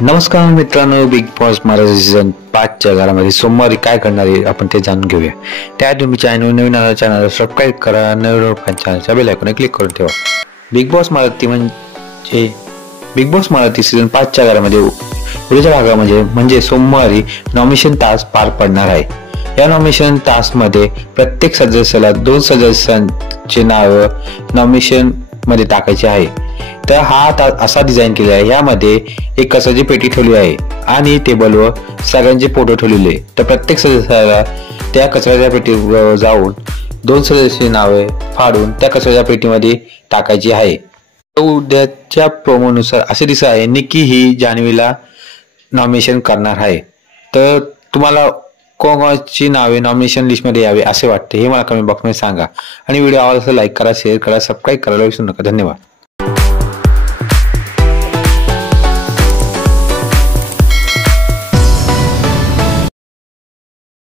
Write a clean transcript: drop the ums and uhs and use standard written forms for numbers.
नमस्कार मित्रांनो, big boss Marathi season 5 च्या घरामध्ये सोमवारी काय करणार आहे आपण ते जाणून घेऊया। त्या तुम्ही चॅनल नवीन चॅनल सबस्क्राइब करा, नवीन चॅनलच्या बेल आयकॉन क्लिक करून ठेवा। बिग बॉस मराठी सीझन 5 च्या घरामध्ये उद्याच्या भागामध्ये म्हणजे सोमवारी नॉमिनेशन तास पार पडणार आहे। या नॉमिनेशन तास मध्ये प्रत्येक सदस्याला 2 सदस्यांचे नाव नॉमिनेशन मध्ये टाकायचे आहे। तर हा असा डिझाइन केला आहे। यामध्ये एक कचऱ्याची पेटी ठेवली आहे आणि टेबलवर सगळ्यांचे फोटो ठेवलेले। तर प्रत्येक सदस्याला त्या कचऱ्याच्या पेटीवर जाऊन 2 सदस्याची नावे फाडून त्या कचऱ्याच्या पेटीमध्ये टाकायची आहे। उद्याच्या प्रोमोनुसार असे दिसत आहे निकी ही जान्हवीला नॉमिनेशन करणार आहे। तर तुम्हाला कोणाची नावे नॉमिनेशन लिस्ट मध्ये यावे असे वाटते हे मला कमेंट बॉक्स मध्ये सांगा आणि व्हिडिओ आवडला तर लाईक करा, शेअर करा, सबस्क्राइब करायला विसरू नका। धन्यवाद।